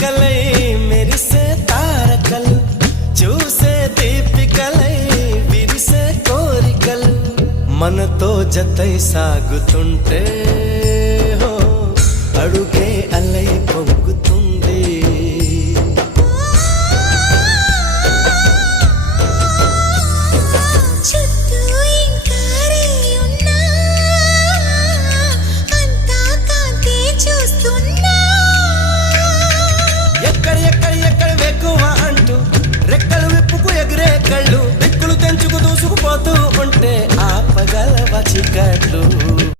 చిలుకలై మెరిసే తారకలు చూసే దీపికలై విరిసే కోరికలు మనతో జతై సాగుతుంటే హో అడుగే అలై పొంగుతుంటే